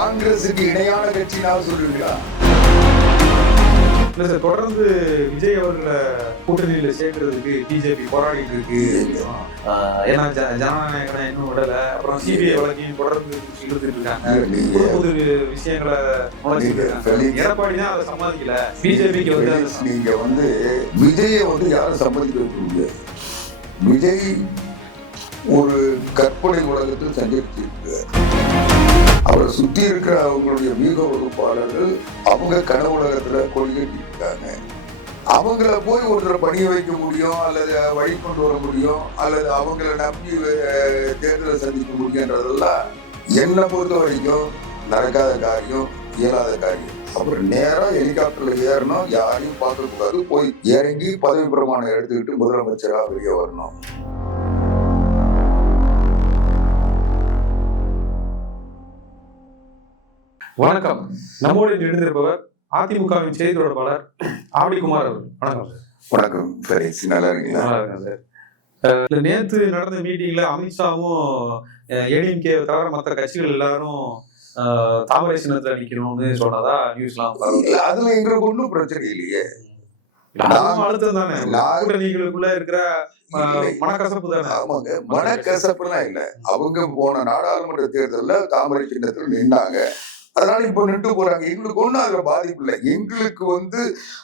காங்கிரசுக்கு இணையான கட்சினாலும் சொல்லுவீங்களா? இல்ல சார், தொடர்ந்து விஜய் அவர்களை கூட்டணியில சேர்க்கறதுக்கு பிஜேபி போராடிட்டு இருக்கு. ஏன்னா ஜனநாயகனை இன்னும் விடல, அப்புறம் சிபிஐ வழக்கையும் தொடர்ந்து இழுத்துட்டு இருக்காங்க. புது விஷயங்களை எடப்பாடி தான் அதை சம்மதிக்கல. பிஜேபிக்கு வந்து நீங்க வந்து விஜயை வந்து யாரும் சம்மதிக்க முடியாது. விஜய் ஒரு கற்பனை உலகத்தில் சஞ்சரிச்சிருக்காரு. அவரை சுத்தி இருக்கிற அவங்களுடைய மிக வகுப்பாளர்கள் அவங்க கனவு உலகத்துல கொள்கைட்டு இருக்காங்க. அவங்கள போய் ஒருத்தரை பணிய வைக்க முடியும், அல்லது வழி கொண்டு வர முடியும், அல்லது அவங்கள நம்பி தேர்தலை சந்திக்க முடியுன்றதெல்லாம் என்னை பொறுத்த வரைக்கும் நடக்காத காரியம், இயலாத காரியம். அப்புறம் நேரம் ஹெலிகாப்டர்ல ஏறணும், யாரையும் பார்க்க கூடாது, போய் இறங்கி பதவி பிரமாணம் எடுத்துக்கிட்டு முதலமைச்சரா வெளியே வரணும். வணக்கம். நம்மோடு இணைந்திருப்பவர் அதிமுகவின் செய்தி தொடர்பாளர் ஆவடிக்குமார் அவர்கள். வணக்கம் சார். வணக்கம். நல்லா இருக்கீங்களா? நல்லா இருக்கேன் சார். நேற்று நடந்த மீட்டிங்ல அமித்ஷாவும் ஏடிஎம்கே தவிர மற்ற கட்சிகள் எல்லாரும் தாமரை சின்னத்துல நிக்கணும்னு சொன்னதா நியூஸ்லாம். அதுல எங்களுக்கு ஒன்றும் பிரச்சனை இல்லையே. அழுத்தம் தானே கூட்டணிகளுக்குள்ள இருக்கிற மனக்கசப்பு தானே. ஆமாங்க, மனக்கசப்புலாம் இல்லை. அவங்க போன நாடாளுமன்ற தேர்தலில் தாமரை சின்னத்தில் நின்றாங்க, அதனால இப்ப நின்று போறாங்க. எங்களுக்கு ஒண்ணும் அதுல பாதிப்பு இல்லை. எங்களுக்கு வந்து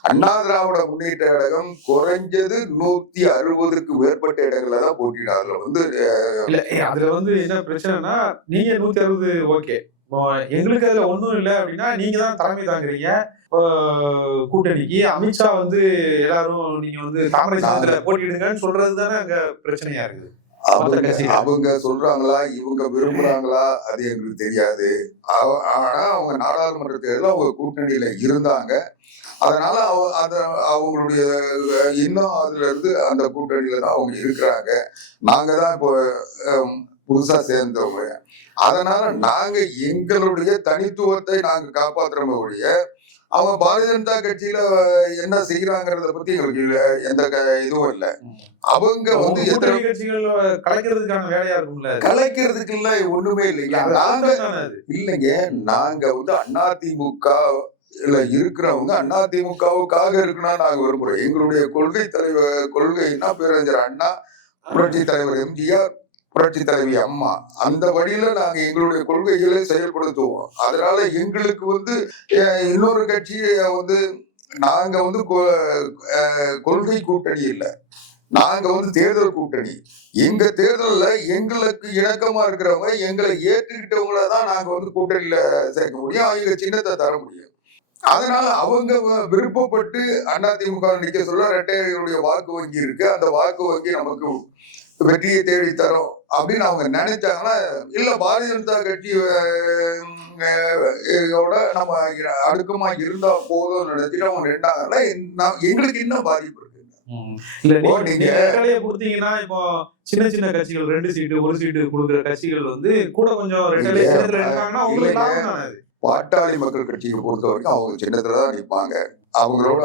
அண்ணா திராவிட முன்னேற்ற கழகம் குறைஞ்சது 160க்கு மேற்பட்ட இடங்கள்ல தான் போட்டிடும். அதுல வந்து இல்ல, அதுல வந்து என்ன பிரச்சனைனா, நீங்க 160 ஓகே, எங்களுக்கு அதுல ஒண்ணும் இல்லை அப்படின்னா நீங்க தான் தலைமை தாங்குறீங்க கூட்டணிக்கு. அமித்ஷா வந்து எல்லாரும் நீங்க வந்து தாமரை சின்னத்துல போட்டிடுங்கன்னு சொல்றது தானே அங்க பிரச்சனையா இருக்குது. அவங்க சொல்றாங்களா, இவங்க விரும்புறாங்களா, அது எங்களுக்கு தெரியாது. ஆனா அவங்க நாடாளுமன்ற தேர்தல் அவங்க கூட்டணியில இருந்தாங்க. அதனால அவங்களுடைய இன்னும் அதுல இருந்து அந்த கூட்டணியில தான் அவங்க இருக்கிறாங்க. நாங்க தான் இப்போ புதுசா சேர்ந்தவங்க. அதனால நாங்க எங்களுடைய தனித்துவத்தை நாங்க காப்பாற்றுறோமே ஒழிய அவங்க பாரதிய ஜனதா கட்சியில என்ன செய்யறாங்கிறத பத்தி எங்களுக்கு எந்த இதுவும் இல்லை. அவங்க வந்து எத்தனை கட்சிகள் கலைக்கிறதுக்கான வேலையா இருக்கும்ல, கலைக்கிறதுக்கு எல்லாம் ஒண்ணுமே இல்லைங்க. நாங்க இல்லைங்க, நாங்க வந்து அதிமுக இருக்கிறவங்க அதிமுகவுக்காக இருக்கணும்னு நாங்க விரும்புறோம். எங்களுடைய கொள்கைன்னா பேரறிஞர் அண்ணா, புரட்சி தலைவர் எம்ஜிஆர், புரட்சி தலைவி அம்மா, அந்த வழியில நாங்க எங்களுடைய கொள்கைகளை செயல்படுத்துவோம். அதனால எங்களுக்கு வந்து இன்னொரு கட்சியை வந்து நாங்க வந்து கொள்கை கூட்டணி இல்லை, நாங்க வந்து தேர்தல் கூட்டணி. எங்க தேர்தல்ல எங்களுக்கு இணக்கமா இருக்கிறவங்க, எங்களை ஏற்றுக்கிட்டவங்கள தான் நாங்க வந்து கூட்டணியில சேர்க்க முடியும், அவங்க சின்னத்தை தர முடியும். அதனால அவங்க விருப்பப்பட்டு அதிமுக நிக்க சொல்ல இரட்டையர்களுடைய வாக்கு வங்கி இருக்கு, அந்த வாக்கு வங்கி நமக்கு வெற்றியை தேடி தரும் அப்படின்னு அவங்க நினைச்சாங்கன்னா, இல்ல பாரதிய ஜனதா கட்சியோட நம்ம அடுக்கமா இருந்தா போதும் நினைச்சிட்டு அவங்க நின்றாங்கன்னா எங்களுக்கு இன்னும் பாதிப்பு இருக்கு. நீங்க கொடுத்தீங்கன்னா இப்போ சின்ன சின்ன கட்சிகள் 2 சீட்டு 1 சீட்டு கொடுக்குற கட்சிகள் வந்து கூட கொஞ்சம் பாட்டாளி மக்கள் கட்சியை பொறுத்த வரைக்கும் அவங்க சின்னத்துலதான் நிற்பாங்க. அவங்களோட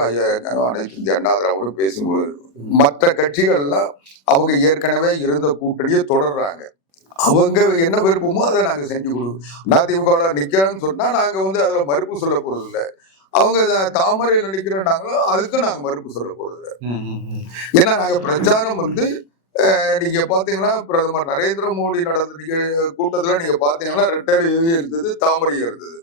அனைத்து இந்திய அண்ணா திராவிட பேசும்போது மற்ற கட்சிகள்லாம் அவங்க ஏற்கனவே இருந்த கூட்டணியை தொடர்றாங்க. அவங்க என்ன விருப்பமோ அதை நாங்க செஞ்சு கொடுப்போம். அதிமுக நிக்கிறோம்னு சொன்னா நாங்க வந்து அதுல மறுப்பு சொல்ல போறது இல்லை. அவங்க தாமரையில் நிக்கிறோம்னாங்களோ அதுக்கும் நாங்க மறுப்பு சொல்ல போறது இல்லை. ஏன்னா நாங்க பிரச்சாரம் வந்து நீங்க பாத்தீங்கன்னா பிரதமர் நரேந்திர மோடி நடந்த கூட்டத்துல நீங்க பாத்தீங்கன்னா ரெட்டை இருந்தது, தாமரை இருந்தது.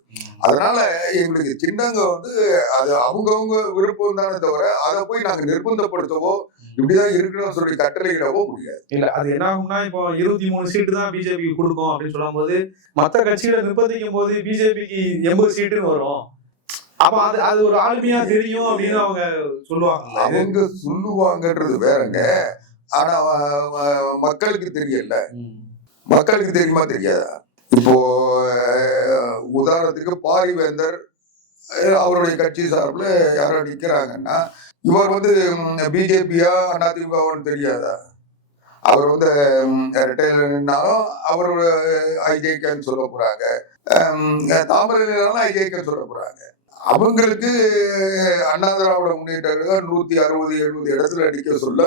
அதனால எங்களுக்கு சின்னங்க வந்து அது அவங்கவுங்க விருப்பம் தானே தவிர அதை போய் நாங்க நிர்பந்தப்படுத்தவோ இப்படிதான் இருக்கணும்னு சொல்லி கட்டளையிடவோ முடியாது. இல்ல, அது என்ன ஆகும்னா, இப்போ 23 சீட்டு தான் பிஜேபி கொடுக்கும் அப்படின்னு சொல்லும் போது மற்ற கட்சிகளை நிர்பந்திக்கும் போது பிஜேபிக்கு 80 சீட்டுன்னு வரும். அப்ப அது ஒரு ஆளுமையா தெரியும் அப்படின்னு அவங்க சொல்லுவாங்க. அவங்க சொல்லுவாங்கன்றது வேறங்க, ஆனா மக்களுக்கு தெரியல. மக்களுக்கு தெரியுமா தெரியாதா? இப்போ உதாரணத்துக்கு பாரிவேந்தர் அவருடைய கட்சி சார்பில் யாரோ நிக்கிறாங்கன்னா இவர் வந்து பிஜேபியா அதிமுகவான்னு தெரியாதா? அவர் வந்து ரிட்டையர்னாலும் அவர் ஐஜேகேன்னு சொல்ல போறாங்க, தாமரையினாலும் ஐஜேகேன்னு சொல்ல போறாங்க. அவங்களுக்கு அண்ணா திராவிட முன்னேற்ற 160-170 இடத்துல அடிக்க சொல்ல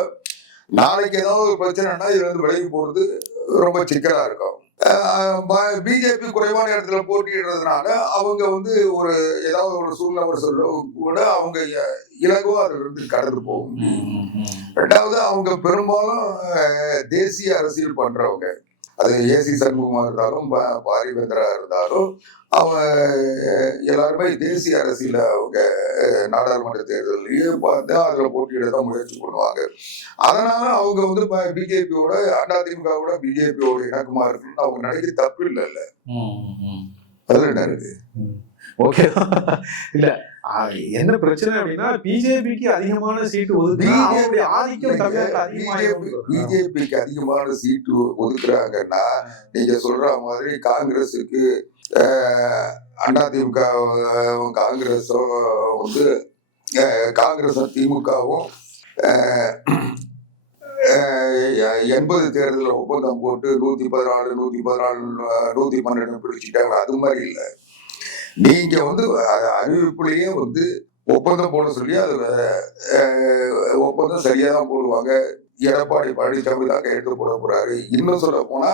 நாளைக்கு ஏதாவது ஒரு பிரச்சனைனா இதுல இருந்து விலகி போறது ரொம்ப சிக்கலா இருக்கும். பிஜேபி குறைவான இடத்துல போட்டியிடுறதுனால அவங்க வந்து ஒரு ஏதாவது ஒரு சூழ்நிலை சொல்ல கூட அவங்க இலகுவா அதுல இருந்து கடந்து போகும். ரெண்டாவது அவங்க பெரும்பாலும் தேசிய அரசியல் பண்றவங்க. அது ஏசி சண்முகமா இருந்தாலும் பாரிவேந்தரா இருந்தாலும் அவங்க எல்லாருமே தேசிய அரசியல அவங்க நாடாளுமன்ற தேர்தலையே பார்த்து அதுல போட்டியிட தான் முயற்சி பண்ணுவாங்க. அதனால அவங்க வந்து பிஜேபியோட அதிமுகவோட பிஜேபியோட இணக்கமா இருக்குன்னு அவங்க நினைக்க தப்பு இல்லைல்ல. அதுல என்ன இருக்கு? ஓகே. இல்ல என்ன பிரச்சனை அப்படின்னா பிஜேபிக்கு அதிகமான சீட்டு பிஜேபிக்கு அதிகமான சீட்டு ஒதுக்குறாங்கன்னா நீங்க சொல்ற மாதிரி காங்கிரஸுக்கு அதிமுக காங்கிரஸும் வந்து காங்கிரஸும் திமுகவும் 80 தேர்தலில் ஒப்பந்தம் போட்டு 114 112 பிடிச்சிட்டாங்க. அது மாதிரி இல்லை. நீங்க வந்து அறிவிப்புலயே வந்து ஒப்பந்தம் போட சொல்லி அது ஒப்பந்தம் சரியா தான் போடுவாங்க. எடப்பாடி பழனிசாமி தான் கையெழுத்து போட போறாரு. இன்னும் சொல்ல போனா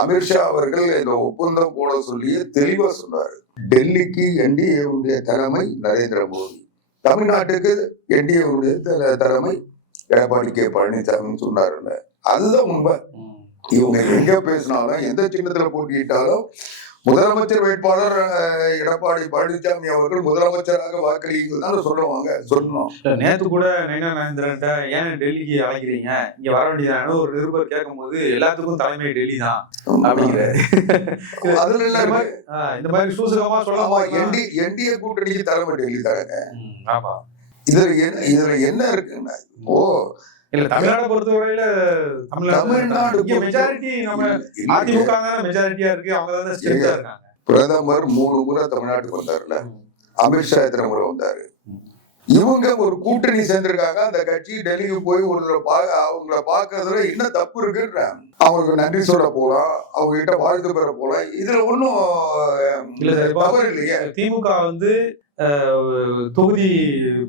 அமித்ஷா அவர்கள் இந்த ஒப்பந்தம் போட சொல்லியே தெளிவா சொன்னாரு. டெல்லிக்கு என்டிஏவுடைய தலைமை நரேந்திர மோடி, தமிழ்நாட்டுக்கு என்டிஏவுடைய தலைமை எடப்பாடி கே பழனிசாமி சொன்னாருல்ல. அதுதான் உண்மை. இவங்க எங்க பேசினாலும் எந்த சின்னத்துல போட்டியிட்டாலும் முதலமைச்சர் வேட்பாளர் எடப்பாடி பழனிசாமி அவர்கள் முதலமைச்சராக வாக்களிக்கிறதுனால சொல்லுவாங்க. சொன்னோம் நேத்து கூட நயனா நாகேந்திரன்ட்ட ஏன் டெல்லிக்கு அழைக்கிறீங்க, இங்க வர வேண்டியதான ஒரு நிருபர் கேட்கும் போது எல்லாத்துக்கும் தலைமை டெல்லி தான் அப்படிங்கிறாரு. அதுல இந்த மாதிரி சூசகமா சொல்லலாம். என்டிஏ கூட்டணிக்கு தலைமை டெல்லி தாங்க. ஆமா. இதுல என்ன இருக்குன்னா இல்ல தமிழ்நாடு பொறுத்தவரையில தமிழ்நாடு மெஜாரிட்டி நம்ம அதிமுக தான் மெஜாரிட்டியா இருக்கு. அவங்க தான் ஸ்ட்ரென்த்தா இருக்காங்க. பிரதமர் 3 முறை தமிழ்நாட்டுக்கு வந்தாருல. அமித்ஷா எத்தனை முறை வந்தாரு. இவங்க ஒரு கூட்டணி சேர்ந்திருக்காங்க. அந்த கட்சி டெல்லிக்கு போய் ஒரு அவங்கள பாக்குறதுல என்ன தப்பு இருக்குன்ற அவங்களுக்கு நன்றி சொல்ல போலாம், அவங்க கிட்ட வாழ்த்து பெற போலாம். இதுல ஒன்னும் தவறு இல்லையே. திமுக வந்து தொகுதி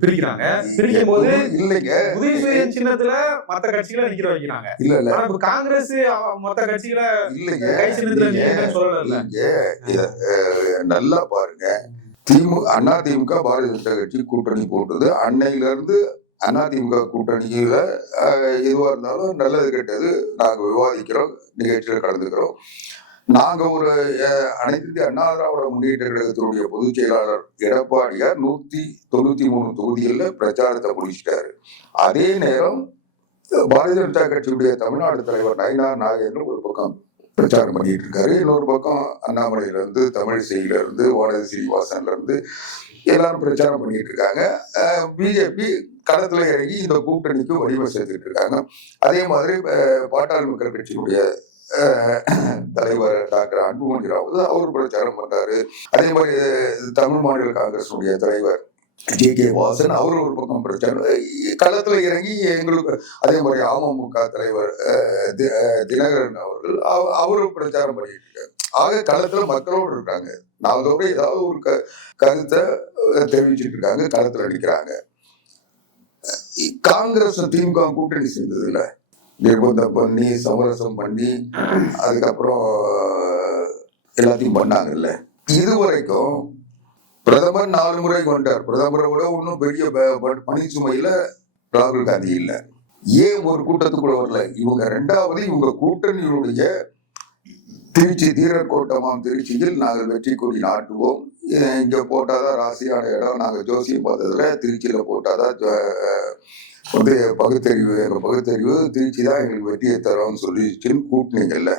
பிரிக்கிறாங்க. பிரிக்கும் போது இல்லைங்க உதயசூரியன் சின்னத்துல மத்த கட்சிகளை நிக்கிற வைக்கிறாங்க. இல்ல காங்கிரஸ் மொத்த கட்சிகளை இல்லைங்க கை சின்னத்துல சொல்லல. நல்லா பாருங்க, அதிமுக பாரதிய ஜனதா கட்சி கூட்டணி போட்டது. அன்னையில இருந்து அதிமுக கூட்டணியில எதுவா இருந்தாலும் நல்லது கெட்டது நாங்க விவாதிக்கிறோம், நிகழ்ச்சியில கலந்துக்கிறோம். நாங்க ஒரு அனைத்து இந்திய அண்ணா திராவிட முன்னேற்ற கழகத்தினுடைய பொதுச் செயலாளர் எடப்பாடியார் 193 தொகுதிகளில் பிரச்சாரத்தை முடிச்சிட்டாரு. அதே நேரம் பாரதிய ஜனதா கட்சியுடைய தமிழ்நாடு தலைவர் நயினார் நாகேந்திரன் ஒரு பக்கம் பிரச்சாரம் பண்ணிட்டு இருக்காரு. இன்னொரு பக்கம் அண்ணாமலையில இருந்து, தமிழிசையில இருந்து, வானதி சீனிவாசன்ல இருந்து எல்லாரும் பிரச்சாரம் பண்ணிட்டு இருக்காங்க. பிஜேபி களத்துல இறங்கி இந்த கூட்டணிக்கு வடிவம் சேர்த்துட்டு இருக்காங்க. அதே மாதிரி பாட்டாளி மக்கள் கட்சியினுடைய தலைவர் டாக்டர் அன்புமணி ராவத் அவர் பிரச்சாரம் பண்றாரு. அதே மாதிரி தமிழ் மாநில காங்கிரஸ் தலைவர் ஜே.கே. வாசன் அவர் ஒரு பக்கம் பிரச்சாரம் களத்துல இறங்கி எங்களுக்கு. அதே மாதிரி அமமுக தலைவர் தினகரன் அவர்கள் அவரும் பிரச்சாரம் பண்ணிட்டு இருக்காரு. ஆக களத்துல மக்களோடு இருக்காங்க. நாளோட ஏதாவது ஒரு கருத்தை தெரிவிச்சுட்டு இருக்காங்க, களத்துல அடிக்கிறாங்க. காங்கிரஸ் திமுக கூட்டணி சேர்ந்தது இல்ல, நிர்பந்தம் பண்ணி சமரசம் பண்ணி அதுக்கப்புறம் எல்லாத்தையும் பண்ணாங்கல்ல. இதுவரைக்கும் பிரதமர் 4 முறை கொண்டார். பிரதமரை விட ஒன்றும் பெரிய பணி சுமையில ராகுல் காந்தி இல்லை. ஏன் ஒரு கூட்டத்துக்கு கூட வரல? இவங்க ரெண்டாவது இவங்க கூட்டணியுடைய திருச்சி தீரர் கோட்டமாம் திருச்சியில் நாங்கள் வெற்றி கொடி நாட்டுவோம், இங்க போட்டாதான் ராசியான இடம், நாங்க ஜோசியம் பார்த்ததுல திருச்சியில போட்டாதான் வந்து பகுத்தறிவு, எங்க பகுத்தறிவு திருச்சி தான் எங்களுக்கு வெற்றியை தரோம்னு சொல்லிச்சுன்னு கூட்டினீங்கல்ல.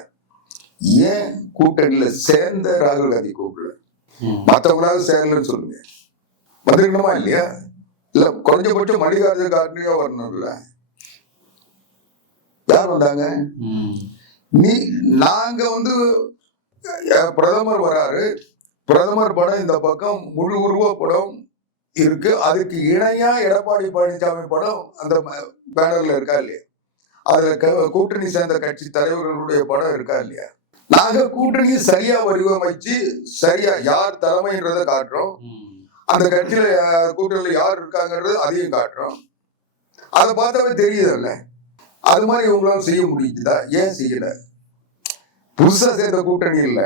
ஏன் கூட்டணியில சேர்ந்த ராகுல் காந்தி கூப்பிடல? மற்றவங்களாவது சேரலன்னு சொல்லுங்க. வந்துருக்கணுமா இல்லையா? இல்ல குறைஞ்சபட்சம் மல்லிகார்ஜுன கார்கே வரணும்ல. யார் வந்தாங்க? நாங்க வந்து பிரதமர் வராரு, பிரதமர் படம் இந்த பக்கம் முழு உருவ படம் இருக்கு, அதுக்கு இணையா எடப்பாடி பழனிசாமி படம் அந்த பேனர்ல இருக்கா இல்லையா? அதுல கூட்டணி சேர்ந்த கட்சி தலைவர்களுடைய படம் இருக்கா இல்லையா? நாங்க கூட்டணி சரியா வடிவமைச்சு சரியா யார் தலைமைன்றத காட்டுறோம். அந்த கட்சியில கூட்டணியில யார் இருக்காங்கன்றது அதையும் காட்டுறோம். அதை பார்த்தாவே தெரியுதுல்ல. அது மாதிரி இவங்களால செய்ய முடியுதா? ஏன் செய்யல? புதுசா சேர்ந்த கூட்டணி இல்ல,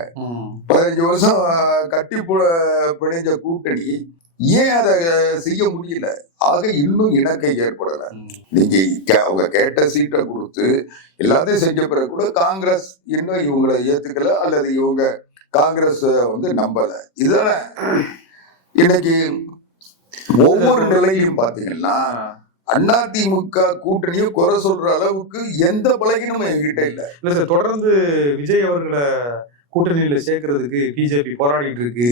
15 வருஷம் கட்டி பிணைஞ்ச கூட்டணி. ஏன் அதை செய்ய முடியல? ஆக இன்னும் இணக்கை ஏற்படல. நீங்க அவங்க கேட்ட சீட்டை கொடுத்து எல்லாத்தையும் செஞ்ச பிறகு கூட காங்கிரஸ் இன்னும் இவங்களை ஏத்துக்கல, அல்லது இவங்க காங்கிரஸ் வந்து நம்பல. இதுதான் இன்னைக்கு ஒவ்வொரு நிலையும் பாத்தீங்கன்னா அதிமுக கூட்டணியும் குறை சொல்ற அளவுக்கு எந்த பலகீனமும் என்கிட்ட இல்ல. இல்ல சார், தொடர்ந்து விஜய் அவர்களை கூட்டணியில சேர்க்கறதுக்கு பிஜேபி போராடிட்டு இருக்கு.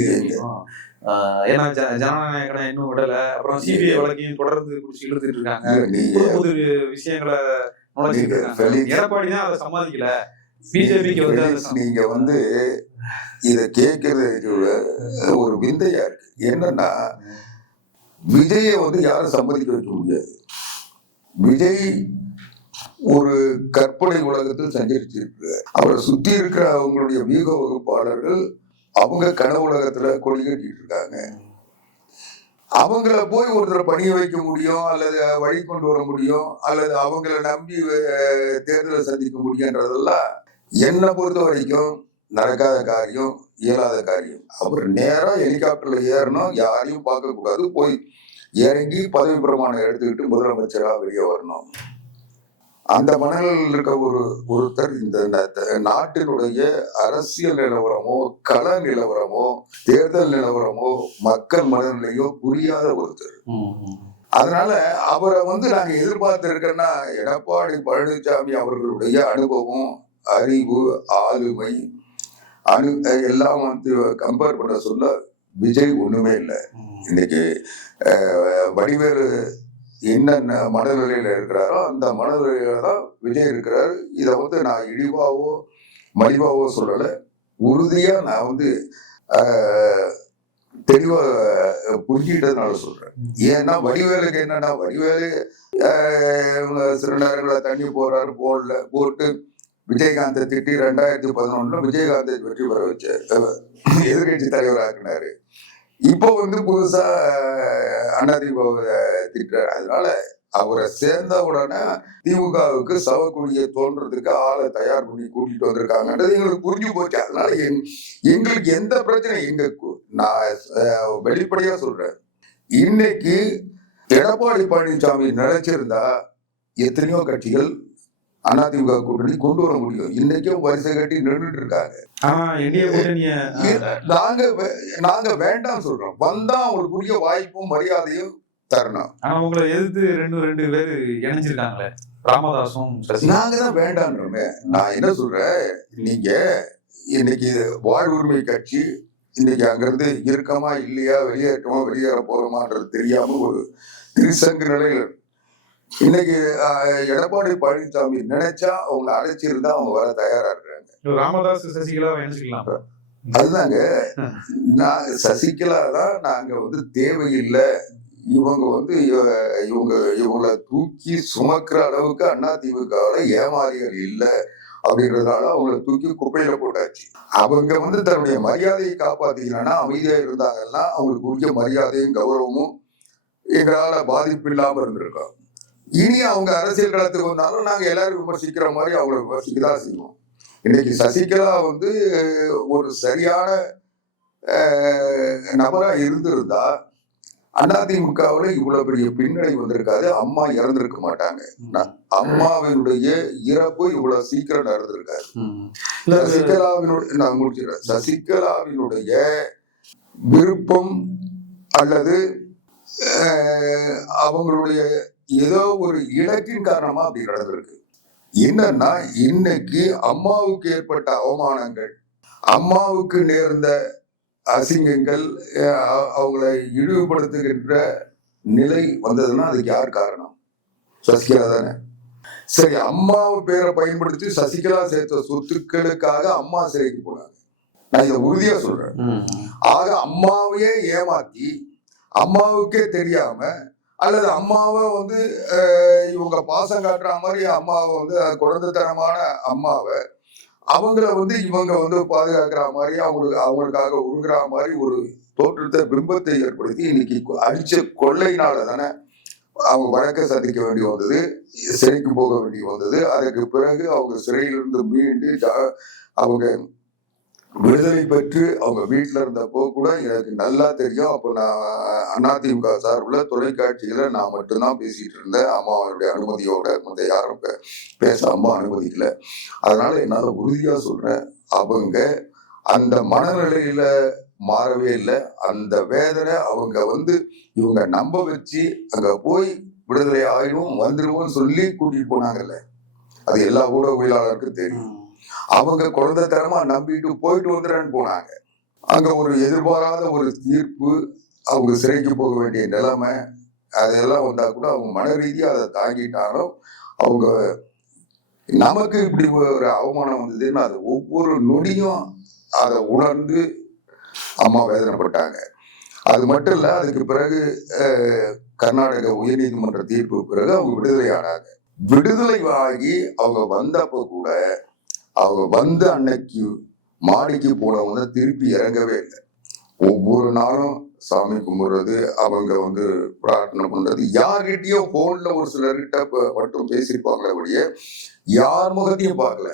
ஏன்னா ஜனநாயகனை இன்னும் விடல, அப்புறம் சிபிஐ வழக்கையும் தொடர்ந்து குடிச்சு இழுத்துட்டு இருக்காங்க, புது விஷயங்களை நுழைச்சிட்டு இருக்காங்க. எடப்பாடி தான் அதை சமாளிக்கல, பிஜேபிக்கு வந்து நீங்க வந்து இத கேட்கறது ஒரு விந்தையா இருக்கு. என்னன்னா விஜயை வந்து யாரும் சம்மதிக்க வைக்க முடியாது. விஜய் ஒரு கற்பனை உலகத்தில் சஞ்சரிச்சிருக்கிறார். அவரை சுத்தி இருக்கிற அவங்களுடைய வீக வகுப்பாளர்கள் அவங்க கனவு உலகத்துல கொடி கட்டிட்டு இருக்காங்க. அவங்கள போய் ஒருத்தர் பணிய வைக்க முடியும், அல்லது வழி கொண்டு வர முடியும், அல்லது அவங்கள நம்பி தேர்தலை சந்திக்க முடியுன்றதெல்லாம் என்னை பொறுத்த வரைக்கும் நடக்காத காரியம், இயலாத காரியம். அவர் நேரா ஹெலிகாப்டர்ல ஏறணும், யாரையும் பார்க்க கூடாது, போய் இறங்கி பதவி பிரமாணம் எடுத்துக்கிட்டு முதலமைச்சரா வெளியே வரணும். அந்த மனநிலையில் இருக்க ஒருத்தர் இந்த நாட்டினுடைய அரசியல் நிலவரமோ, கள நிலவரமோ, தேர்தல் நிலவரமோ, மக்கள் மனநிலையோ புரியாத ஒருத்தர். அதனால அவரை வந்து நாங்க எதிர்பார்த்து இருக்கோம்னா எடப்பாடி பழனிசாமி அவர்களுடைய அனுபவம், அறிவு, ஆளுமை, எல்லாம் வந்து கம்பேர் பண்ண சொல்ல விஜய் ஒண்ணுமே இல்லை. இன்னைக்கு வடிவேலு என்னென்ன மனநிலையில இருக்கிறாரோ அந்த மனநிலையில தான் விஜய் இருக்கிறாரு. இதை வந்து நான் இழிவாவோ மலிவாவோ சொல்லலை, உறுதியா நான் வந்து தெளிவா புரிஞ்சுக்கிட்டதுனால சொல்றேன். ஏன்னா வடிவேலுக்கு என்னன்னா, வடிவேலு சில நேரங்கள தண்ணி போறாரு, போட்டு விஜயகாந்தை திட்டி 2011 விஜயகாந்தை வெற்றி பெற வச்ச எதிர்கட்சி தலைவர் ஆக்கினாரு. இப்போ வந்து புதுசா அதிமுக திட்டாரு. அதனால அவரை சேர்ந்த உடனே திமுகவுக்கு சவக்குடியை தோன்றதுக்கு ஆளை தயார் பண்ணி கூட்டிட்டு வந்திருக்காங்கன்றது எங்களுக்கு புரிஞ்சு போச்சு. அதனால எங்களுக்கு எந்த பிரச்சனையும் நான் வெளிப்படையா சொல்றேன். இன்னைக்கு எடப்பாடி பழனிசாமி நினைச்சிருந்தா எத்தனையோ கட்சிகள் அதிமுக கூட்டணி கொண்டு வர முடியும். இன்னைக்கும் வரிசை கட்டி நின்றுட்டு இருக்காங்க. நாங்க வேண்டாம் சொல்றோம். வந்தா அவங்களுக்குரிய வாய்ப்பும் மரியாதையும் தரணும். உங்களை எதிர்த்து ரெண்டு பேர் இணைஞ்சிருக்காங்களே, ராமதாசும் நாங்க தான் வேண்டான்றோமே. நான் என்ன சொல்றேன், நீங்க இன்னைக்கு வாழ்வுரிமை கட்சி இன்னைக்கு அங்கிருந்து இருக்கமா இல்லையா, வெளியேற்றமா வெளியேற போறோமான்றது தெரியாம ஒரு திரிசங்கு நிலையில இன்னைக்கு எடப்பாடி பழனிசாமி நினைச்சா அவங்க அழைச்சிருந்தா அவங்க வர தயாரா இருக்காங்க. ராமதாஸ் சசிகலா நினைச்சுக்கலாம். அதுதாங்க, நான் சசிகலா தான் நாங்க வந்து தேவையில்லை, இவங்க வந்து இவங்களை தூக்கி சுமக்கிற அளவுக்கு அதிமுகவுல ஏமாறிகள் இல்லை அப்படின்றதால அவங்களை தூக்கி குப்பையில போட்டாச்சு. அவங்க வந்து தன்னுடைய மரியாதையை காப்பாத்திக்கலன்னா, அமைதியா இருந்தாங்கன்னா அவங்களுக்கு உரிய மரியாதையும் கௌரவமும் எங்களால பாதிப்பு இல்லாம இருந்திருக்கோம். இனி அவங்க அரசியல் களத்துக்கு வந்தாலும் நாங்க எல்லாரும் விமர்சிக்கிற மாதிரி அவங்களை விமர்சிக்கதான் செய்வோம். இன்னைக்கு சசிகலா வந்து ஒரு சரியான நபரா இருந்திருந்தா அதிமுகவுல இவ்வளவு பெரிய பின்னடைவு வந்திருக்காது. அம்மா இறந்திருக்க மாட்டாங்க. அம்மாவினுடைய இறப்பு இவ்வளவு சீக்கிரம் நடந்திருக்காது. சசிகலாவினுடைய நான் முடிச்சிடுறேன். சசிகலாவினுடைய விருப்பம் அல்லது அவங்களுடைய ஏதோ ஒரு இலக்கின் காரணமா அப்படி நடந்திருக்கு. என்னன்னா, இன்னைக்கு அம்மாவுக்கு ஏற்பட்ட அவமானங்கள், அம்மாவுக்கு நேர்ந்த அசிங்கங்கள், அவங்களை இழிவுபடுத்துகின்ற நிலை வந்ததுன்னா அதுக்கு யார் காரணம்? சசிகலா தானே. சரி, அம்மாவை பேரை பயன்படுத்தி சசிகலா சேர்த்த சொத்துக்களுக்காக அம்மா சிறைக்கு போனாங்க. நான் இதை உறுதியா சொல்றேன். ஆக அம்மாவையே ஏமாத்தி, அம்மாவுக்கே தெரியாம, அல்லது அம்மாவை வந்து இவங்க பாசம் காட்டுற மாதிரி அம்மாவை வந்து குழந்தைத்தனமான அம்மாவை அவங்கள வந்து இவங்க வந்து பாதுகாக்கிற மாதிரி அவங்களுக்காக உருகிற மாதிரி ஒரு தோற்றத்தை பிம்பத்தை ஏற்படுத்தி இன்னைக்கு அடிச்ச கொள்ளையினால தானே அவங்க வழக்கை சந்திக்க வேண்டி வந்தது, சிறைக்கு போக வேண்டி வந்தது. அதுக்கு பிறகு அவங்க சிறையிலிருந்து மீண்டு அவங்க விடுதலை பெற்று அவங்க வீட்டுல இருந்தப்போ கூட எனக்கு நல்லா தெரியும். அப்போ நான் அதிமுக சார்புல தொலைக்காட்சியில நான் மட்டும்தான் பேசிட்டு இருந்தேன். அம்மாவுடைய அனுமதியோட மற்ற யாரும் பேச அம்மா அனுமதிக்கல. அதனால என்னால உறுதியா சொல்றேன், அவங்க அந்த மனநிலையில மாறவே இல்லை. அந்த வேதனை அவங்க இவங்க நம்ப வச்சு அங்க போய் விடுதலை ஆயிடும் வந்துருவோம்னு சொல்லி கூட்டிட்டு போனாங்கல்ல, அது எல்லா ஊடகவியலாளருக்கும் தெரியும். அவங்க குழந்தைத்தனமா நம்பிட்டு போயிட்டு வந்துடுறேன்னு போனாங்க. அங்க ஒரு எதிர்பாராத ஒரு தீர்ப்பு, அவங்க சிறைக்கு போக வேண்டிய நிலைமை, அதெல்லாம் வந்தா கூட அவங்க மன ரீதியா அதை தாங்கிட்டாலும் அவங்க நமக்கு இப்படி ஒரு அவமானம் வந்ததுன்னு அது ஒவ்வொரு நொடியும் அதை உணர்ந்து அம்மா வேதனைப்பட்டாங்க. அது மட்டும் இல்ல, அதுக்கு பிறகு கர்நாடக உயர்நீதிமன்ற தீர்ப்பு பிறகு அவங்க விடுதலை ஆனாங்க. விடுதலை ஆகி அவங்க வந்தப்ப கூட அவங்க அன்னைக்கு மாடிக்கு போனவங்க திருப்பி இறங்கவே இல்லை. ஒவ்வொரு நாளும் சாமி கும்பிடுறது, அவங்க பிரார்த்தனை பண்றது, யார்கிட்டயோ போன்ல ஒரு சிலர்கிட்ட மட்டும் பேசியிருப்பாங்களே ஒழிய யார் முகத்தையும் பார்க்கல.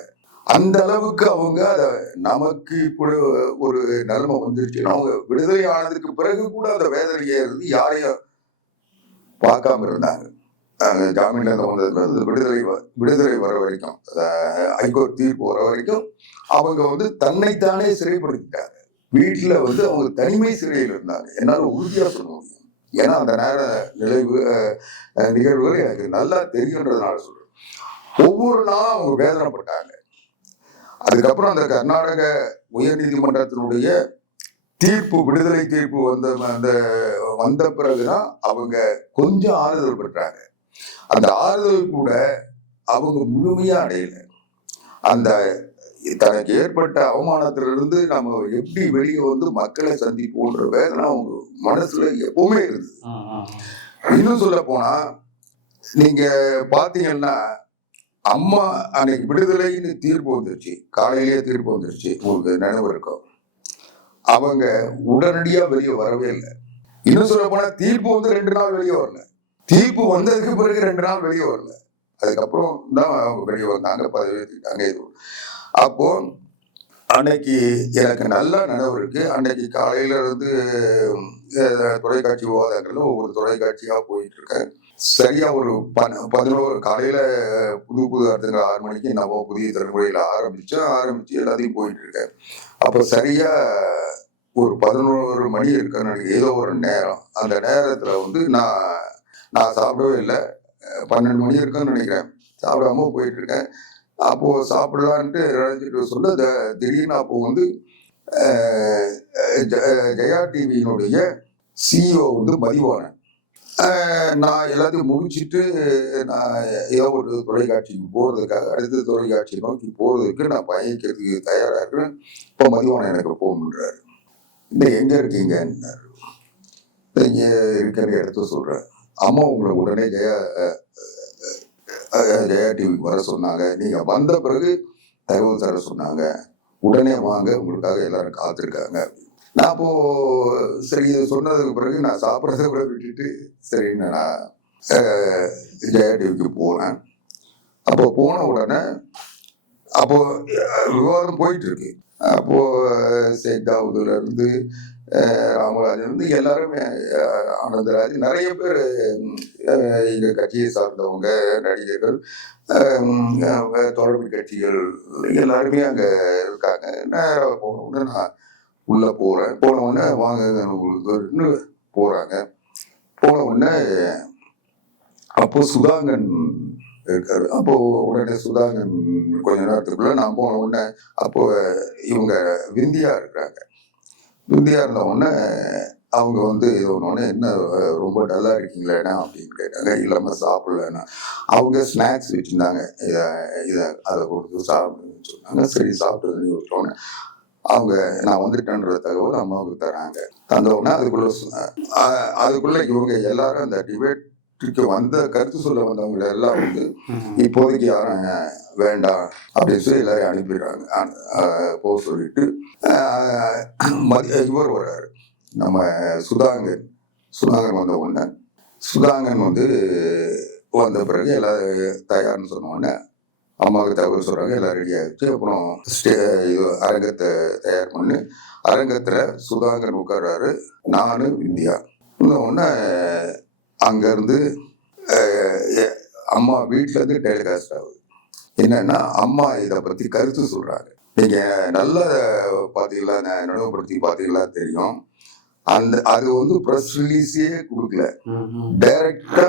அந்த அளவுக்கு அவங்க அத நமக்கு இப்படி ஒரு நிலைமை வந்துருச்சு. அவங்க விடுதலை ஆனதுக்கு பிறகு கூட அந்த வேதனையே இருந்து யாரையும் பார்க்காம இருந்தாங்க. ஜாமீன்ல வந்ததுல விடுதலை வர வரைக்கும், ஹைகோர்ட் தீர்ப்பு வர வரைக்கும் அவங்க தன்னைத்தானே சிறைப்படுத்திட்டாங்க. வீட்டுல அவங்க தனிமை சிறையில் இருந்தாங்க. என்னால உறுதியா சொல்ல முடியும். ஏன்னா அந்த நேர நிகழ்வுகள் எனக்கு நல்லா தெரியுன்றதுனால சொல்றேன். ஒவ்வொரு நாளும் அவங்க வேதனைப்பட்டாங்க. அதுக்கப்புறம் அந்த கர்நாடக உயர் நீதிமன்றத்தினுடைய தீர்ப்பு, விடுதலை தீர்ப்பு வந்த பிறகுதான் அவங்க கொஞ்சம் ஆறுதல் பெற்றாங்க. அந்த ஆறுதல் கூட அவங்க முழுமையா அடையல. அந்த தனக்கு ஏற்பட்ட அவமானத்திலிருந்து நம்ம எப்படி வெளியே மக்களை சந்திப்போன்ற வேதனை அவங்க மனசுல எப்பவுமே இருந்தது. இன்னும் சொல்ல போனா, நீங்க பாத்தீங்கன்னா அம்மா அன்னைக்கு விடுதலைன்னு தீர்ப்பு வந்துருச்சு, காலையிலேயே தீர்ப்பு வந்துருச்சு, உங்களுக்கு நினைவு இருக்கும். அவங்க உடனடியா வெளியே வரவே இல்லை. இன்னும் சொல்ல போனா தீர்ப்பு 2 நாள் வெளியே வரல. தீர்ப்பு வந்ததுக்கு பிறகு 2 நாள் வெளியே வரல. அதுக்கப்புறம் தான் அவங்க வெளியே வந்தாங்க, பதவி ஏற்றுக்கிட்டாங்க. இது அப்போ அன்னைக்கு எனக்கு நல்லா நினைவு இருக்கு. அன்னைக்கு காலையில இருந்து தொலைக்காட்சி விவாதங்கள்ல ஒவ்வொரு தொலைக்காட்சியா போயிட்டு இருக்கேன். சரியா ஒரு 11 காலையில புது அர்த்தங்கள் 6 மணிக்கு நம்ம புதிய தலைமுறையில ஆரம்பிச்சு எல்லாத்தையும் போயிட்டு இருக்கேன். அப்ப சரியா ஒரு 11 மணி இருக்குன்னு ஏதோ ஒரு நேரம். அந்த நேரத்துல நான் சாப்பிடவே இல்லை. 12 மணி இருக்குன்னு நினைக்கிறேன். சாப்பிடாம போயிட்டு இருக்கேன். அப்போ சாப்பிடலான்ட்டு நினைச்சிட்டு சொல்ல திடீர்னு அப்போ ஜெயா டிவியினுடைய சிஇஓ மதிவாணன், நான் எல்லாத்தையும் முடிச்சுட்டு நான் ஏதோ ஒரு தொலைக்காட்சிக்கு போறதுக்காக, அடுத்த தொலைக்காட்சி நோக்கி போறதுக்கு நான் பயணிக்கிறதுக்கு தயாரா இருக்கிறேன். இப்போ மதிவாணன் எனக்கு போகணுன்றாரு. இந்த எங்க இருக்கீங்கன்னாரு. இங்க இருக்கிற இடத்த சொல்றேன். அம்மா உங்களை உடனே ஜெயா டிவிக்கு வர சொன்னாங்க. நீங்க வந்த பிறகு தகவல் தர சொன்னாங்க. உடனே வாங்க, உங்களுக்காக எல்லாரும் காத்திருக்காங்க. நான் அப்போ சரி, இது சொன்னதுக்கு பிறகு நான் சாப்பிட்றத கூட விட்டுட்டு சரின்னு நான் ஜெயா டிவிக்கு போனேன். அப்போ போன உடனே அப்போ விவாதம் போயிட்டு இருக்கு. அப்போ ஷேக் தாவூதுல இருந்து ராமராஜன் இருந்து எல்லாருமே, ஆனந்தராஜ், நிறைய பேர் எங்க கட்சியை சார்ந்தவங்க, நடிகர்கள், தொடர்பு கட்சிகள் எல்லாருமே அங்க இருக்காங்க. நேரம் போன உடனே நான் உள்ள போறேன். போன உடனே வாங்க உங்களுக்கு போறாங்க. போன உடனே அப்போ சுதாங்கன் இருக்காரு. அப்போ உடனே சுதாகன் கொஞ்ச நேரத்துக்குள்ள நான் போன உடனே அப்போ இவங்க விந்தியா இருக்கிறாங்க. விந்தியா இருந்த உடனே அவங்க இது ஒன்று, என்ன ரொம்ப டல்லா இருக்கீங்களேண்ணா அப்படின்னு கேட்டாங்க. இல்லாமல் சாப்பிடலன்னா அவங்க ஸ்நாக்ஸ் வச்சுருந்தாங்க, அதை கொடுத்து சாப்பிடுன்னு சொன்னாங்க. சரி சாப்பிட்டு விட்டோன்னே அவங்க நான் வந்துட்டேன்ற தகவல் அம்மாவுக்கு தராங்க. தந்தோடனே அதுக்குள்ள இவங்க எல்லாரும் அந்த டிபேட் கருத்து சொல்ல வந்தவங்க எல்லாம் இப்போதைக்கு யாரும் வேண்டாம் அப்படின்னு சொல்லி எல்லாரையும் அனுப்பிடுறாங்க. போக சொல்லிட்டு இவர் வர்றாரு, நம்ம சுதாகன் வந்த உடனே சுதாகன் வந்த பிறகு எல்லாரும் தயார்னு சொன்ன உடனே அம்மாவுக்கு தகவல் சொல்கிறாங்க, எல்லாம் ரெடி ஆகிடுச்சு. அப்புறம் இது அரங்கத்தை தயார் பண்ணி அரங்கத்தில் சுதாகரன் உட்கார்றாரு, நான் விந்தியா. உடனே அங்கேருந்து அம்மா வீட்டிலேருந்து டெலிகாஸ்ட் ஆகுது. என்னன்னா அம்மா இதை பற்றி கருத்து சொல்கிறாங்க. நீங்கள் நல்லா பார்த்தீங்களா, நான் நினைவுபடுத்தி பார்த்தீங்களா தெரியும். அது வந்து ப்ரெஸ் ரிலீஸே கொடுக்கல, டைரக்டா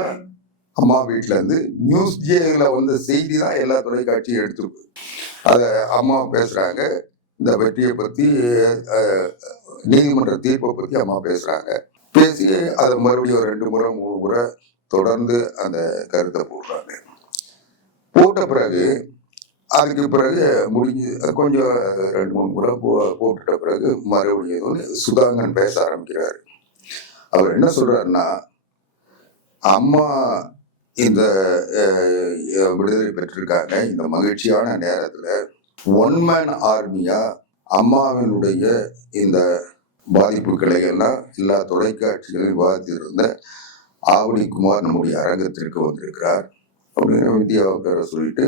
அம்மா வீட்டுல இருந்து நியூஸ் ஜேல வந்த செய்தி தான் எல்லா தொலைக்காட்சியும் எடுத்திருக்கு. அதை அம்மா பேசுறாங்க, இந்த வெற்றியை பத்தி நீதிமன்ற தீர்ப்பை பத்தி அம்மா பேசுறாங்க. பேசி அதை மறுபடியும் 2 முறை 3 முறை தொடர்ந்து அந்த கருத்தை போடுறாங்க. போட்ட பிறகு அதுக்கு பிறகு முடிஞ்சு கொஞ்சம் 2-3 முறை போட்டுட்ட பிறகு மறுபடியும் சுதாகரன் பேச ஆரம்பிக்கிறாரு. அவர் என்ன சொல்றாருன்னா, அம்மா இந்த விடுதலை பெற்றிருக்காங்க, இந்த மகிழ்ச்சியான நேரத்துல ஒன் மேன் ஆர்மியா அம்மாவினுடைய இந்த பாதிப்புகளை எல்லாம் எல்லா தொலைக்காட்சிகளில் விவாதித்திருந்த ஆவடி குமார் நம்முடைய அரங்கத்திற்கு வந்திருக்கிறார் அப்படின்னு வித்யாவை பேர சொல்லிட்டு,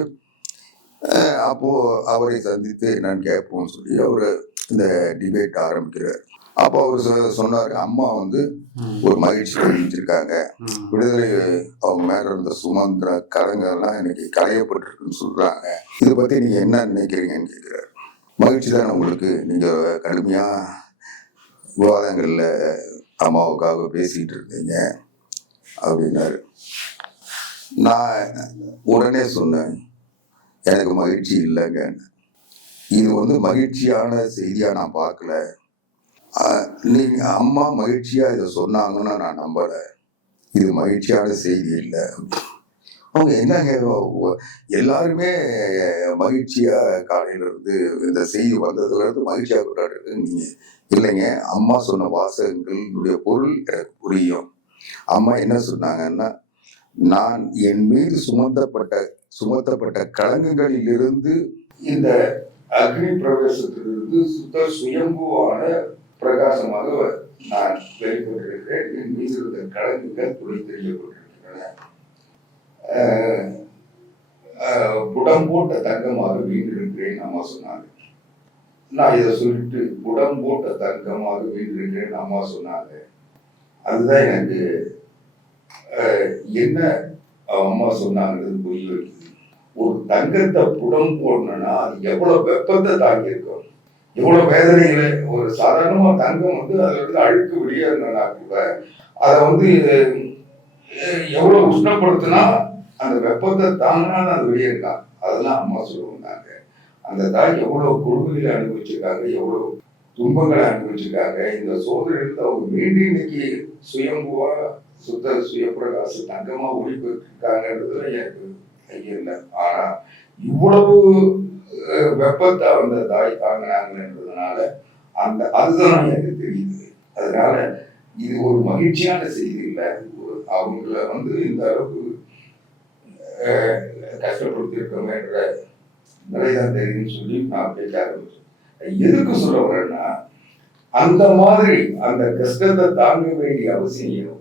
அப்போ அவரை சந்தித்து என்னன்னு கேட்போம்னு சொல்லி அவர் இந்த டிபேட் ஆரம்பிக்கிறார். அப்போ அவர் சொன்னார், அம்மா வந்து ஒரு மகிழ்ச்சி தெரிவிச்சிருக்காங்க, விடுதலை அவங்க மேல இருந்த சுமந்திர கலங்கள்லாம் இன்னைக்கு களையப்பட்டிருக்குன்னு சொல்றாங்க, இதை பத்தி நீங்க என்ன நினைக்கிறீங்கன்னு கேட்கிறாரு. மகிழ்ச்சி தானே உங்களுக்கு, நீங்க கடுமையா விவாதங்கள்ல அம்மாவுக்காக பேசிட்டு இருந்தீங்க அப்படின்னாரு. நான் உடனே சொன்னேன், எனக்கு மகிழ்ச்சி இல்லைங்க, இது வந்து மகிழ்ச்சியான செய்தியா நான் பார்க்கல. நீங்க அம்மா மகிழ்ச்சியா இதை சொன்னாங்கன்னா நான் நம்பல, இது மகிழ்ச்சியான செய்தி இல்லை. அவங்க என்னங்க எல்லாருமே மகிழ்ச்சியா காலையில இருந்து இந்த செய்தி வந்ததுல இருந்து மகிழ்ச்சியா கொண்டாடுறது, நீங்க இல்லைங்க, அம்மா சொன்ன வாசகங்களுடைய பொருள் எனக்கு புரியும். அம்மா என்ன சொன்னாங்கன்னா, நான் என் மீது சுமத்தப்பட்ட களங்கங்களிலிருந்து இந்த அக்னி பிரவேசத்திலிருந்து சுத்த சுயம்புவான பிரகாசமாக நான் வெளிப்பட்டிருக்கிறேன். என் மீது இருந்த களங்குகள் துணை தெரியப்பட்டிருக்கின்றன. புடம் போட்ட தங்கமாக வீண்டிருக்கிறேன் அம்மா சொன்னாங்க. நான் இதை சொல்லிட்டு புடம் போட்ட தங்கமாக வீண்டிருக்கிறேன் அம்மா சொன்னாங்க. அதுதான் எனக்கு என்ன அம்மா சொன்னாங்கிறது புரிய வைக்குது. ஒரு தங்கத்தை புடம் போடணும்னா அது எவ்வளவு வெப்பத்தை தாங்கி இருக்கும், எவ்வளவு வேதனைகளை. ஒரு சாதாரணமா தங்கம் வந்து அதுல இருந்து அழுக்கு வெளியேறினா கூட அதை வந்து எவ்வளவு உஷ்ணப்படுத்தினா அந்த வெப்பத்தை தாங்கினா அது வெளியேறலாம். அதெல்லாம் அம்மா சொல்லுவாங்க. அந்த தாய் எவ்வளவு கொடுமைகளை அனுபவிச்சிருக்காங்க, எவ்வளவு துன்பங்களை அனுபவிச்சிருக்காங்க. இந்த சோதனையிலிருந்து அவங்க மீண்டும் இன்னைக்கு சுயம்புவா சுத்த சுயப்பிரகாச தங்கமா ஒளி பெற்றிருக்காங்கன்றதுல எனக்கு ஐயம் இல்லை. ஆனா இவ்வளவு வெப்பத்தை அந்த தாய் தாங்கினாங்கன்றதுனால அதுதான் எனக்கு தெரியுது. அதனால இது ஒரு மகிழ்ச்சியான செய்தி இல்லை. அவங்கள வந்து இந்த அளவுக்கு கஷ்டப்படுத்திருக்கோமேன்ற நிலைதான் தெரியுதுன்னு சொல்லி நான் பேச ஆரம்பிச்சேன். எதுக்கு சொல்ல வரேன்னா, அந்த மாதிரி அந்த கஷ்டத்தை தாங்க வேண்டிய அவசியம்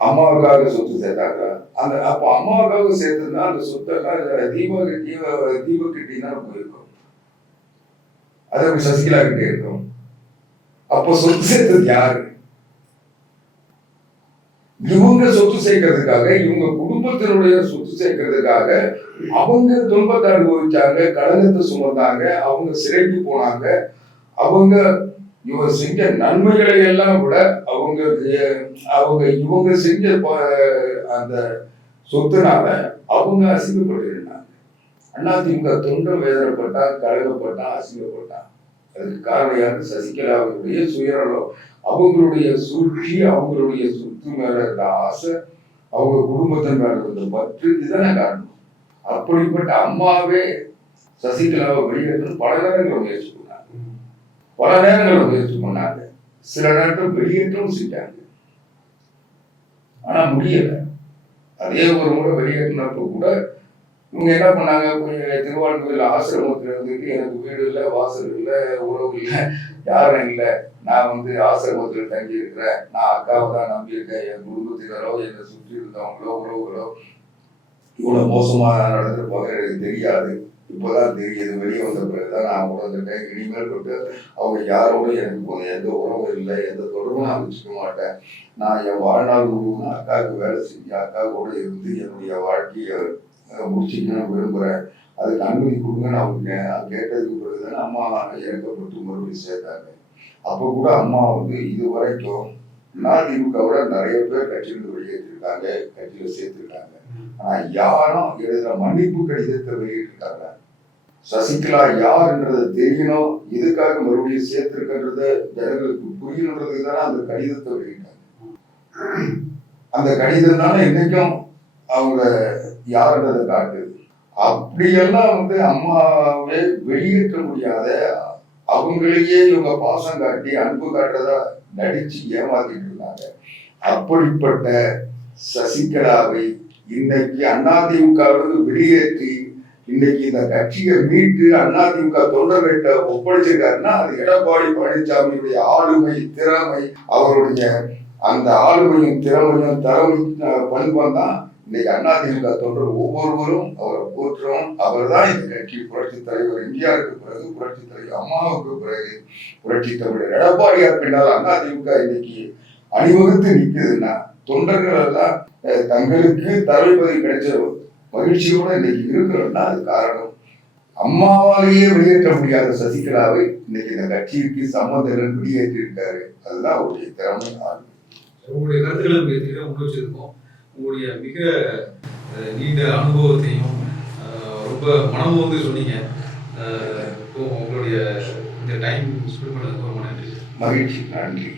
அம்மாவுக்காக சொத்து சேர்த்தாங்க. அப்ப அம்மாவுக்காக சேர்த்துனா அந்த சொத்தெல்லாம் தீபக்கிட்டி தான் போயிருக்கும், அது அப்படி சசிகலா கிட்டே இருக்கும். அப்ப சொத்து சேர்த்தது யாரு? இவங்க சொத்து சேர்க்கறதுக்காக, இவங்க குடும்பத்தினுடைய சொத்து சேர்க்கறதுக்காக அவங்க துன்பத்தை அனுபவிச்சாங்க, களங்கத்தை சுமந்தாங்க, அவங்க சிறைக்கு போனாங்க. அவங்க இவங்க செஞ்ச நன்மைகளை எல்லாம் விட இவங்க செஞ்ச அந்த சொத்துனால அவங்க அசிங்கப்பட்டு இருந்தாங்க. அதிமுக தொண்டன் வேதனைப்பட்டா, கழகப்பட்டா, அசிங்கப்பட்டா. அதுக்கு காரணம் யாரு? சசிகலாவுடைய சுயநலம், அவங்களுடைய சூழ்ச்சி, அவங்களுடைய சொத்து மேல இருந்த ஆசை, அவங்க குடும்பத்தின் மேல இருந்த பற்று, இதுதானே காரணம். அப்படிப்பட்ட அம்மாவே சசிகலாவை வெளியேற்றணும் பல நேரங்கள் முயற்சி பண்ணாங்க. சில நேரத்தில் வெளியேற்றவும் செஞ்சாங்க, ஆனா முடியல. அதே ஒரு முறை வெளியேற்றினப்ப கூட இவங்க என்ன பண்ணாங்க, திருவாரூரில் ஆசிரமத்தில் இருந்துட்டு எனக்கு வீடு இல்லை, வாசல் இல்லை, உறவு இல்லை, யாரும் இல்லை, நான் வந்து ஆசிரமத்தில் தங்கி இருக்கிறேன், நான் அக்காவை தான் நம்பியிருக்கேன், என் குடும்பத்தினரோ என்னை சுற்றி இருந்தவங்களோ உறவுகளோ இவ்வளவு மோசமா நடந்திருப்பாங்க எனக்கு தெரியாது. இப்பதான் தெரியுது. வெளியே வந்த பிறகுதான் நான் உணர்ந்துட்டேன். இனிமேல் கொண்டு அவங்க யாரோடும் எனக்கு எந்த உறவும் இல்லை, எந்த தொடர்பும் நான் வச்சுக்க மாட்டேன். நான் என் வாழ்நாள் முழுவதும் அக்காவுக்கு வேலை செஞ்சு அக்கா கூட இருந்து என்னுடைய வாழ்க்கையை முடிச்சுக்கணும்னு விரும்புகிறேன். அதுக்கு அனுமதி கொடுங்கன்னு அவங்க கேட்டதுக்கு பிறகுதானே அம்மா இறக்கப்பட்டு மறுபடியும் சேர்த்தாங்க. அப்போ கூட அம்மா வந்து இது வரைக்கும் அதிமுகவோட நிறைய பேர் கட்சியிலிருந்து வெளியேற்றிருக்காங்க, கட்சியில சேர்த்திருக்காங்க. ஆனா யாரும் எழுதுற மன்னிப்பு கடிதத்தை வெளியிட்டிருக்காங்க. சசிகலா யாருன்றதை தெரியணும், எதுக்காக மறுபடியும் சேர்த்திருக்கின்றத ஜனங்களுக்கு புரியணுன்றதுக்கு தானே அந்த கடிதத்தை வெளியிட்டாங்க. அந்த கடிதம் தானே இன்னைக்கும் அவங்க யாருன்றதை காட்டுது. அப்படியெல்லாம் வந்து அம்மாவே வெளியேற்ற முடியாத, அவங்களையே இவங்க பாசம் காட்டி அன்பு காட்டுறதா நடிச்சு ஏமாத்திட்டு இருந்தாங்க. அப்படிப்பட்ட சசிகலாவை இன்னைக்கு அதிமுகவிலிருந்து வெளியேற்றி இன்னைக்கு இந்த கட்சியை மீட்டு அதிமுக தொண்டர்கிட்ட ஒப்படைச்சிருக்காருன்னா அது எடப்பாடி பழனிசாமியுடைய ஆளுமை, திறமை, அவருடைய அந்த ஆளுமையும் திறமையும் பண்பம் தான் இன்னைக்கு அதிமுக தொண்டர் ஒவ்வொருவரும் அவரை போற்றும். அவர் தான் இந்த கட்சி புரட்சி தலைவர் எம்ஜிஆருக்கு பிறகு, புரட்சி தலைவர் அம்மாவுக்கு பிறகு, புரட்சி தமிழர் எடப்பாடியார் பின்னால் அதிமுக இன்னைக்கு அணிவகுத்து நிற்குதுன்னா தொண்டர்கள் எல்லாம் தங்களுக்கு தலைமை பதவி கிடைச்ச மகிழ்ச்சியோட இன்னைக்கு இருக்கிறோம்னா அது காரணம் அம்மாவாலேயே வெளியேற்ற முடியாத சசிகலாவை இன்னைக்கு இந்த கட்சிக்கு சம்பந்தம் வெளியேற்றி இருக்காரு. அதுதான் அவருடைய திறமை. உங்களுடைய கருத்துக்களை முன் வச்சிருக்கோம். உங்களுடைய மிக நீண்ட அனுபவத்தையும் ரொம்ப மனம் வந்து சொன்னீங்க. உங்களுடைய இந்த டைம் ஸ்பெண்ட் பண்ணதுக்கு ரொம்ப நன்றி. மகிழ்ச்சி. நன்றி.